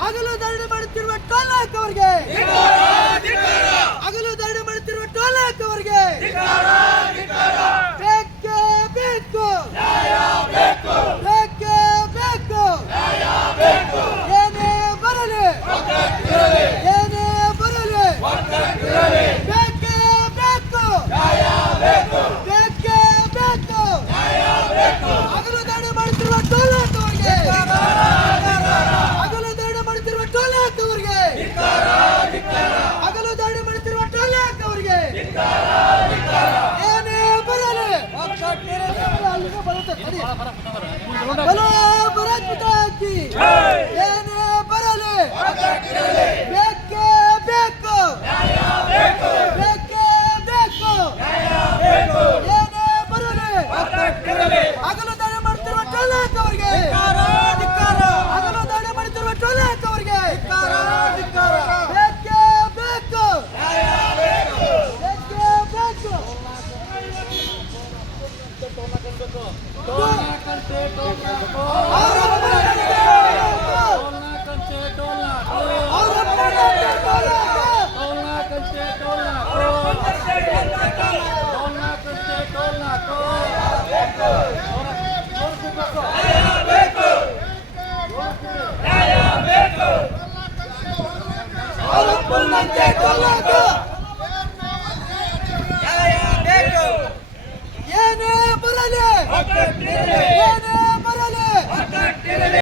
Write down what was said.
ಹಗಲು ಧರಣಿ ಮಾಡುತ್ತಿರುವ ಟೋಲಾಕ್ ಅವರಿಗೆ, ಹಗಲು ಧರಣಿ ಮಾಡುತ್ತಿರುವ ಟೋಲಾಕ್ ಅವರಿಗೆ ಬೇಕೇ ಬೇಕು, ಬೇಕೇ ಬೇಕು. ಏನೇ ಬರಲಿ, ಏನೇ ಬರಲಿ, ಬೇಕೇ ಬೇಕು, ಬೇಕೇ ಬೇಕು. ಹಗಲು ಧರಣಿ ಮಾಡುತ್ತಿರುವ ಟೋಲಾಕ್ ಅವರಿಗೆ, ಹಗಲು ಧರಣಿ ಮಾಡುತ್ತಿರುವ ಟೋಲಾಕ್ ಅವರಿಗೆ, ಹಗಲು ಧರಣಿ ಮಾಡುತ್ತಿರುವ ಟೋಲಾಕ್ ಅವರಿಗೆ ಏನೇ ಬರಲಿ, ಅಲ್ಲಿಗೆ ಬರುತ್ತೆ. ಬಲೋ ಭಾರತ್ ಮಾತಾ ಕಿ ಏನೇ ಬರಲಿ ಬೇಕೇ ಬೇಕು, ಬೇಕೇ ಬೇಕು. ಏನೇ ಬರಲಿ ಹಗಲು ಧರಣಿ ಮಾಡುತ್ತಿರುವ ಟೋಲಾಕ್ ಅವರಿಗೆ, ಹಗಲು ಧರಣಿ ಮಾಡುತ್ತಿರುವ ಟೋಲಾಕ್ ಅವರಿಗೆ ಬೇಕೇ ಬೇಕು, ಬೇಕೇ ಬೇಕು. ಏನೇ ಬರಲಿ, ಏನೇ